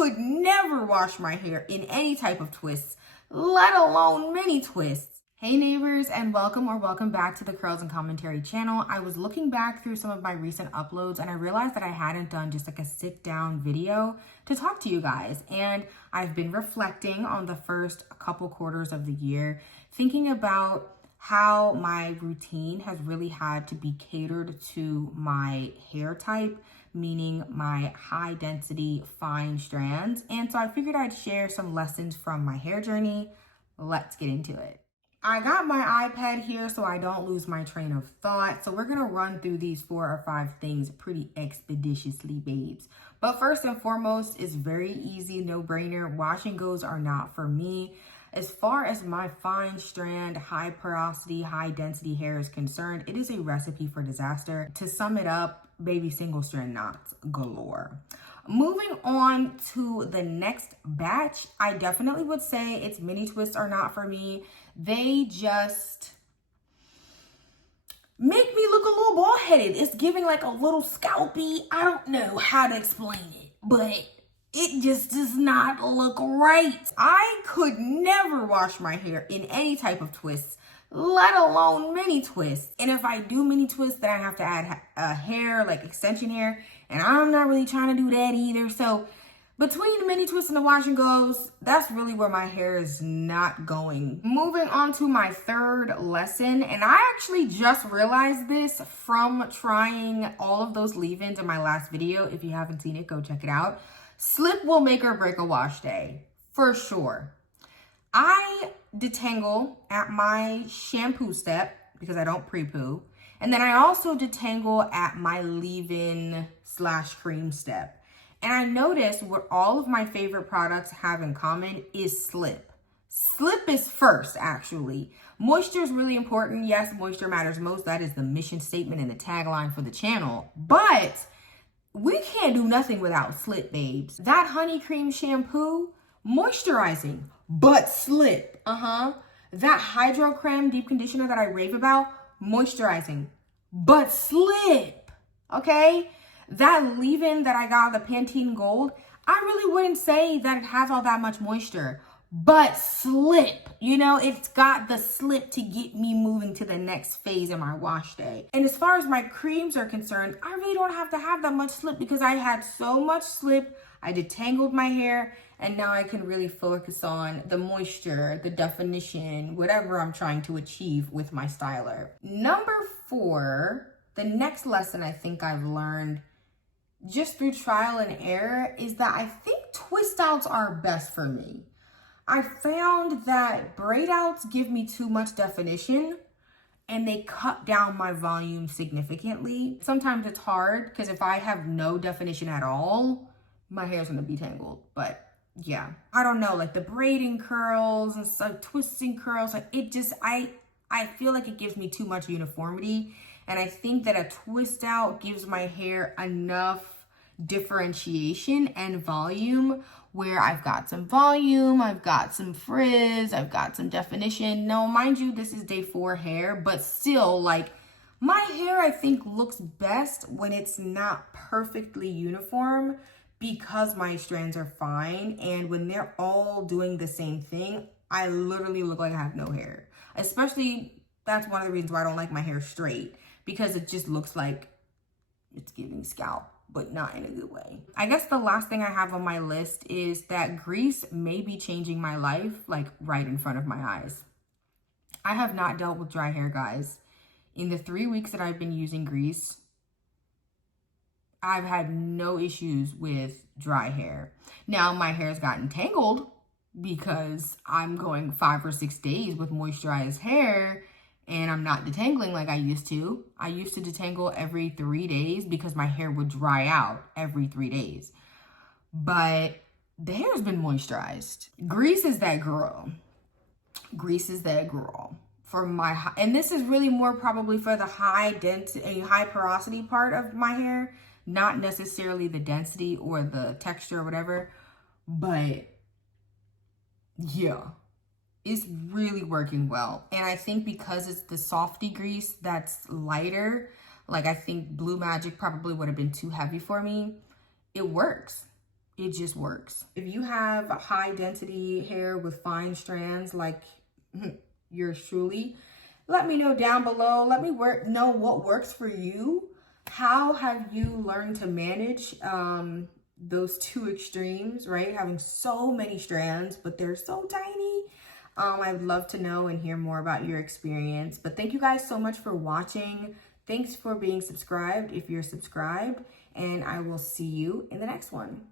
could never wash my hair in any type of twists, let alone mini twists. Hey neighbors, and welcome back to the Curls and Commentary channel. I was looking back through some of my recent uploads and I realized that I hadn't done just like a sit down video to talk to you guys. And I've been reflecting on the first couple quarters of the year, thinking about how my routine has really had to be catered to my hair type, meaning my high density fine strands. And so I figured I'd share some lessons from my hair journey. Let's get into it. I got my iPad here so I don't lose my train of thought. So we're gonna run through these 4 or 5 things pretty expeditiously, babes. But first and foremost, it's very easy, no brainer. Wash and goes are not for me. As far as my fine strand, high porosity, high density hair is concerned, it is a recipe for disaster. To sum it up, baby single strand knots galore. Moving on to the next batch, I definitely would say its mini twists are not for me. They just make me look a little bald-headed. It's giving like a little scalpy. I don't know how to explain it, but it just does not look right. I could never wash my hair in any type of twists, let alone mini twists. And if I do mini twists, then I have to add hair, like extension hair. And I'm not really trying to do that either. So between the mini twists and the wash and goes, that's really where my hair is not going. Moving on to my third lesson. And I actually just realized this from trying all of those leave-ins in my last video. If you haven't seen it, go check it out. Slip will make or break a wash day, for sure. I detangle at my shampoo step because I don't pre-poo. And then I also detangle at my leave-in / cream step. And I noticed what all of my favorite products have in common is slip. Slip is first, actually. Moisture is really important. Yes, moisture matters most. That is the mission statement and the tagline for the channel. But we can't do nothing without slip, babes. That honey cream shampoo, moisturizing, but slip. That hydro creme deep conditioner that I rave about, moisturizing, but slip. Okay? That leave-in that I got, the Pantene Gold, I really wouldn't say that it has all that much moisture, but slip. You know, it's got the slip to get me moving to the next phase in my wash day. And as far as my creams are concerned, I really don't have to have that much slip because I had so much slip. I detangled my hair and now I can really focus on the moisture, the definition, whatever I'm trying to achieve with my styler. Number 4, the next lesson I think I've learned just through trial and error is that I think twist outs are best for me. I found that braid outs give me too much definition and they cut down my volume significantly. Sometimes it's hard because if I have no definition at all, my hair's gonna be tangled. But yeah, I don't know, like the braiding curls and like twisting curls, like it just, I feel like it gives me too much uniformity. And I think that a twist out gives my hair enough differentiation and volume where I've got some volume, I've got some frizz, I've got some definition. Now, mind you, this is day 4 hair, but still, like, my hair, I think, looks best when it's not perfectly uniform because my strands are fine. And when they're all doing the same thing, I literally look like I have no hair. Especially, that's one of the reasons why I don't like my hair straight, because it just looks like it's giving scalp, but not in a good way. I guess the last thing I have on my list is that grease may be changing my life, like right in front of my eyes. I have not dealt with dry hair, guys. In the 3 weeks that I've been using grease, I've had no issues with dry hair. Now, my hair's gotten tangled because I'm going 5 or 6 days with moisturized hair and I'm not detangling like I used to. I used to detangle every 3 days because my hair would dry out every 3 days. But the hair has been moisturized. Grease is that girl. Grease is that girl. For my, and this is really more probably for the high density, high porosity part of my hair, not necessarily the density or the texture or whatever, but yeah, it's really working well. And I think because it's the softy grease that's lighter, like I think Blue Magic probably would have been too heavy for me, it works. It just works. If you have high density hair with fine strands like yours truly, let me know down below. Let me know what works for you. How have you learned to manage those two extremes, right? Having so many strands, but they're so tiny. I'd love to know and hear more about your experience. But thank you guys so much for watching. Thanks for being subscribed if you're subscribed. And I will see you in the next one.